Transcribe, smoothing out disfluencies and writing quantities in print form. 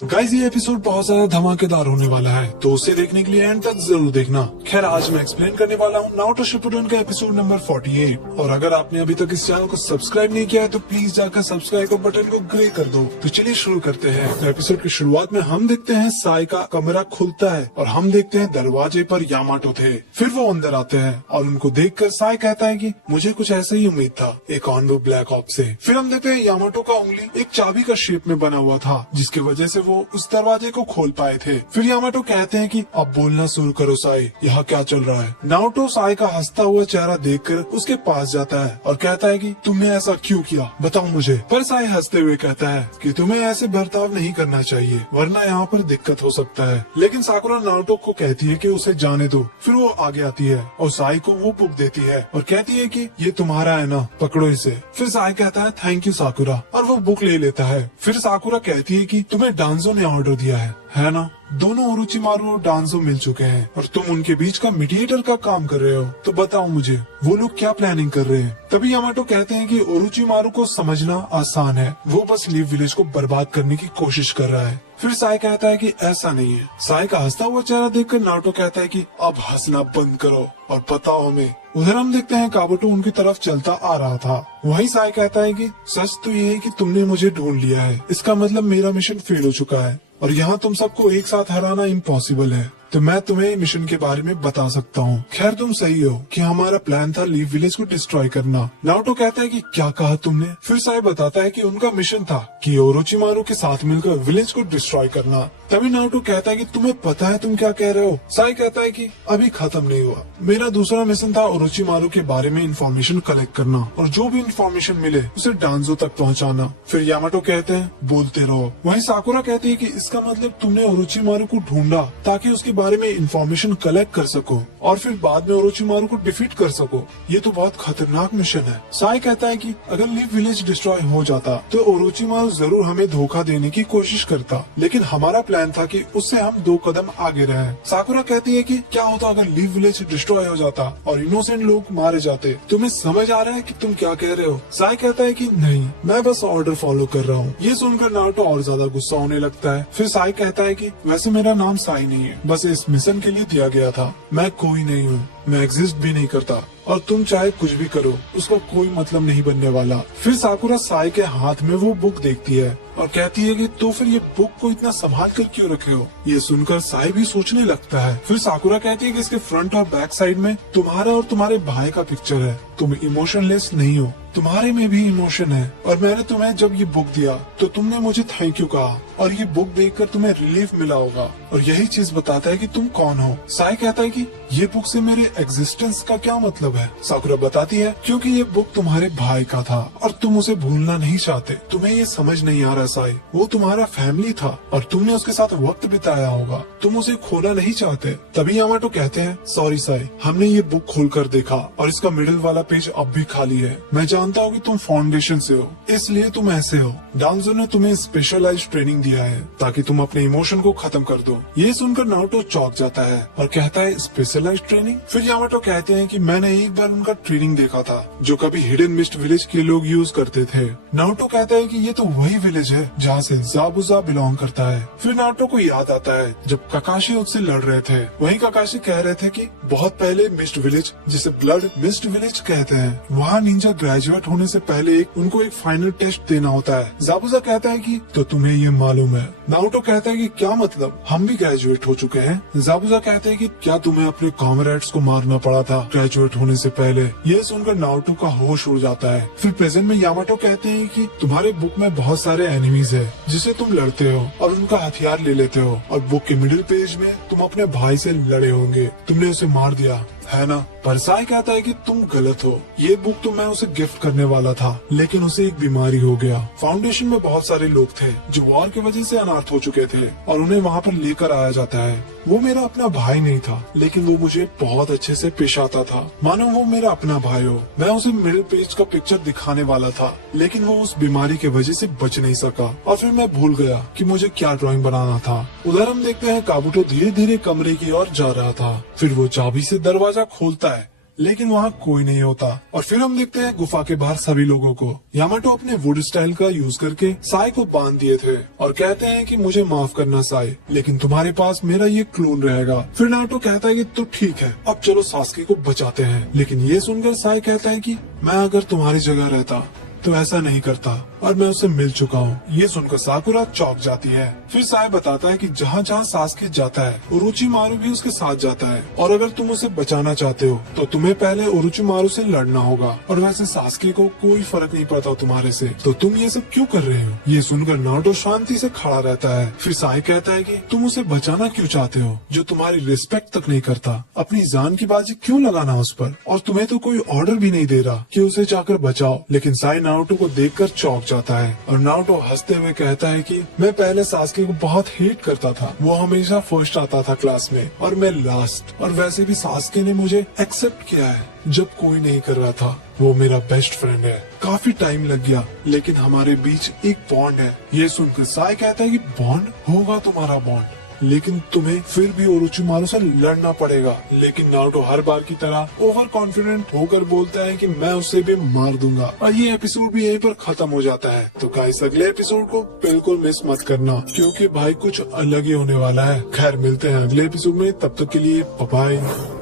Guys ये episode बहुत ज्यादा धमाकेदार होने वाला है, तो उसे देखने के लिए एंड तक जरूर देखना। खैर आज मैं एक्सप्लेन करने वाला हूँ नारुतो शिपुडेन का एपिसोड नंबर 48। और अगर आपने अभी तक इस चैनल को सब्सक्राइब नहीं किया है तो प्लीज जाकर सब्सक्राइब का बटन को ग्रे कर दो। तो चलिए शुरू करते हैं। तो एपिसोड की शुरुआत में हम देखते हैं साई का कमरा खुलता है और हम देखते हैं दरवाजे पर यामाटो थे। फिर वो अंदर आते हैं और उनको देखकर साई कहता है कि मुझे कुछ ऐसा ही उम्मीद था, एक ऑन वो ब्लैक ऑप से। फिर हम देखते हैं यामाटो का उंगली एक चाबी का शेप में बना हुआ था, जिसकी वजह से वो उस दरवाजे को खोल पाए थे। फिर यामाटो कहते हैं कि अब बोलना शुरू करो साई, यहाँ क्या चल रहा है। नारुतो साई का हंसता हुआ चेहरा देखकर उसके पास जाता है और कहता है कि तुमने ऐसा क्यों किया, बताओ मुझे। पर साई हंसते हुए कहता है कि तुम्हें ऐसे बर्ताव नहीं करना चाहिए, वरना यहाँ पर दिक्कत हो सकता है। लेकिन साकुरा नारुतो को कहती है कि उसे जाने दो। फिर वो आगे आती है और साई को वो बुक देती है और कहती है कि ये तुम्हारा है ना, पकड़ो इसे। फिर साई कहता है थैंक यू साकुरा, और वो बुक ले लेता है। फिर साकुरा कहती है कि तुम्हें डांजो ने ऑर्डर दिया है ना। दोनों ओरोचिमारू और डांजो मिल चुके हैं और तुम उनके बीच का मीडिएटर का काम कर रहे हो, तो बताओ मुझे वो लोग क्या प्लानिंग कर रहे हैं। तभी यामाटो कहते हैं कि ओरोचिमारू को समझना आसान है, वो बस लीव विलेज को बर्बाद करने की कोशिश कर रहा है। फिर साई कहता है कि ऐसा नहीं है। साई का हंसता हुआ चेहरा देखकर नारुतो कहता है कि अब हंसना बंद करो और बताओ हमें। उधर हम देखते हैं काबुटो उनकी तरफ चलता आ रहा था। वहीं साई कहता है कि सच तो ये है कि तुमने मुझे ढूंढ लिया है, इसका मतलब मेरा मिशन फेल हो चुका है और यहाँ तुम सबको एक साथ हराना इम्पॉसिबल है। तो मैं तुम्हें मिशन के बारे में बता सकता हूँ। खैर तुम सही हो कि हमारा प्लान था लीव विलेज को डिस्ट्रॉय करना। नारुतो कहता है कि क्या कहा तुमने। फिर साई बताता है कि उनका मिशन था कि ओरोचिमारू के साथ मिलकर विलेज को डिस्ट्रॉय करना। तभी नारुतो कहता है कि तुम्हें पता है तुम क्या कह रहे हो। साई कहता है कि अभी खत्म नहीं हुआ, मेरा दूसरा मिशन था ओरोचिमारू के बारे में इंफॉर्मेशन कलेक्ट करना और जो भी इंफॉर्मेशन मिले उसे डांजो तक पहुँचाना। फिर यामाटो कहते हैं बोलते रहो। वहीं साकुरा कहती है कि इसका मतलब तुमने ओरोचिमारू को ढूंढा ताकि उसके बारे में इंफॉर्मेशन कलेक्ट कर सको और फिर बाद में ओरोचिमारू को डिफीट कर सको। ये तो बहुत खतरनाक मिशन है। साई कहता है कि अगर लीव विलेज डिस्ट्रॉय हो जाता तो ओरोचिमारू जरूर हमें धोखा देने की कोशिश करता, लेकिन हमारा प्लान था कि उससे हम 2 कदम आगे रहे। साकुरा कहती है कि क्या होता अगर लीव विलेज डिस्ट्रॉय हो जाता और इनोसेंट लोग मारे जाते। तुम्हें समझ आ रहा है कि तुम क्या कह रहे हो। साई कहता है कि नहीं, मैं बस ऑर्डर फॉलो कर रहा हूँ। ये सुनकर नारुतो और ज्यादा गुस्सा होने लगता है। फिर साई कहता है कि वैसे मेरा नाम साई नहीं है, बस इस मिशन के लिए दिया गया था। मैं कोई नहीं हूँ, मैं एग्जिस्ट भी नहीं करता और तुम चाहे कुछ भी करो उसका कोई मतलब नहीं बनने वाला। फिर साकुरा साई के हाथ में वो बुक देखती है और कहती है कि तो फिर ये बुक को इतना संभाल कर क्यों रखे हो। ये सुनकर साई भी सोचने लगता है। फिर साकुरा कहती है कि इसके फ्रंट और बैक साइड में तुम्हारा और तुम्हारे भाई का पिक्चर है। तुम इमोशनलेस नहीं हो, तुम्हारे में भी इमोशन है और मैंने तुम्हें जब ये बुक दिया तो तुमने मुझे थैंक यू कहा और ये बुक देखकर तुम्हें रिलीफ मिला होगा और यही चीज बताता है कि तुम कौन हो। साई कहता है कि ये बुक से मेरे एग्जिस्टेंस का क्या मतलब है। साकुरा बताती है क्योंकि ये बुक तुम्हारे भाई का था और तुम उसे भूलना नहीं चाहते। तुम्हें ये समझ नहीं आ रहा साई, वो तुम्हारा फैमिली था और तुमने उसके साथ वक्त बिताया होगा, तुम उसे खोना नहीं चाहते। तभी यामाटो कहते हैं सॉरी साई, हमने ये बुक खोलकर देखा और इसका मिडिल वाला पेज अब भी खाली है। मैं जानता हूँ कि तुम फाउंडेशन से हो, इसलिए तुम ऐसे हो। डांजो ने तुम्हें स्पेशलाइज्ड ट्रेनिंग दिया है ताकि तुम अपने इमोशन को खत्म कर दो। ये सुनकर नारुतो चौंक जाता है और कहता है स्पेशलाइज्ड ट्रेनिंग। फिर यामाटो कहते हैं कि मैंने एक बार उनका ट्रेनिंग देखा था जो कभी हिडन मिस्ट विलेज के लोग यूज करते थे। नारुतो कहता है कि ये तो वही विलेज है जहाँ से ज़ाबुज़ा बिलोंग करता है। फिर नारुतो को याद आता है जब काकाशी उससे लड़ रहे थे। वहीं काकाशी कह रहे थे कि बहुत पहले मिस्ट विलेज, जिसे ब्लड मिस्ट विलेज कहते हैं, वहाँ निंजा ग्रेजुएट होने से पहले उनको एक फाइनल टेस्ट देना होता है। ज़ाबुज़ा कहता है कि तो तुम्हें ये मालूम है। नारुतो कहता है कि क्या मतलब, हम भी ग्रेजुएट हो चुके हैं। ज़ाबुज़ा कहते हैं कि क्या तुम्हें अपने कॉमरेड्स को मारना पड़ा था ग्रेजुएट होने से पहले। ये सुनकर नारुतो का होश उड़ जाता है। फिर प्रेजेंट में यामाटो कहते हैं कि तुम्हारे बुक में बहुत सारे एनिमीज है जिसे तुम लड़ते हो और उनका हथियार ले लेते हो और बुक के मिडिल पेज में तुम अपने भाई से लड़े होंगे, तुमने उसे मार दिया है ना। पर साई कहता है कि तुम गलत हो, ये बुक तो मैं उसे गिफ्ट करने वाला था लेकिन उसे एक बीमारी हो गया। फाउंडेशन में बहुत सारे लोग थे जो वॉर की वजह से अनाथ हो चुके थे और उन्हें वहाँ पर लेकर आया जाता है। वो मेरा अपना भाई नहीं था लेकिन वो मुझे बहुत अच्छे से पेश आता था, मानो वो मेरा अपना भाई हो। मैं उसे मिडिल पेज का पिक्चर दिखाने वाला था लेकिन वो उस बीमारी की वजह से बच नहीं सका और फिर मैं भूल गया कि मुझे क्या ड्राइंग बनाना था। उधर हम देखते हैं काबुटो धीरे धीरे कमरे की ओर जा रहा था। फिर वो चाबी से दरवाजा खोलता है लेकिन वहाँ कोई नहीं होता। और फिर हम देखते हैं गुफा के बाहर सभी लोगों को। यामाटो अपने वुड स्टाइल का यूज करके साई को बांध दिए थे और कहते हैं कि मुझे माफ करना साई, लेकिन तुम्हारे पास मेरा ये क्लोन रहेगा। फिर नारुतो कहता है कि तो ठीक है, अब चलो सास्के को बचाते हैं। लेकिन ये सुनकर साई कहता है कि मैं अगर तुम्हारी जगह रहता तो ऐसा नहीं करता और मैं उससे मिल चुका हूँ। ये सुनकर साकुरा चौंक जाती है। फिर साई बताता है कि जहाँ जहाँ सास्के जाता है ओरोचिमारू भी उसके साथ जाता है, और अगर तुम उसे बचाना चाहते हो तो तुम्हें पहले ओरोचिमारू से लड़ना होगा। और वैसे सास्के को कोई फर्क नहीं पड़ता तुम्हारे से, तो तुम ये सब क्यों कर रहे हो? ये सुनकर नारुतो शांति से खड़ा रहता है। फिर साई कहता है कि तुम उसे बचाना क्यों चाहते हो जो तुम्हारी रिस्पेक्ट तक नहीं करता? अपनी जान की बाजी क्यों लगाना उस पर? और तुम्हें तो कोई ऑर्डर भी नहीं दे रहा कि उसे जाकर बचाओ। लेकिन साई नारुतो को देखकर चौंक जाता है और नारुतो हंसते हुए कहता है कि मैं पहले सास्के को बहुत हेट करता था। वो हमेशा फर्स्ट आता था क्लास में और मैं लास्ट। और वैसे भी सास्के ने मुझे एक्सेप्ट किया है जब कोई नहीं कर रहा था। वो मेरा बेस्ट फ्रेंड है। काफी टाइम लग गया लेकिन हमारे बीच एक बॉन्ड है। ये सुनकर साई कहता है कि बॉन्ड होगा तुम्हारा बॉन्ड, लेकिन तुम्हें फिर भी ओरोचिमारू से लड़ना पड़ेगा। लेकिन नारुतो हर बार की तरह ओवर कॉन्फिडेंट होकर बोलता है कि मैं उसे भी मार दूंगा। और ये एपिसोड भी यहीं पर खत्म हो जाता है। तो गाइस अगले एपिसोड को बिल्कुल मिस मत करना, क्योंकि भाई कुछ अलग ही होने वाला है। खैर मिलते हैं अगले एपिसोड में, तब तक के लिए बाय बाय।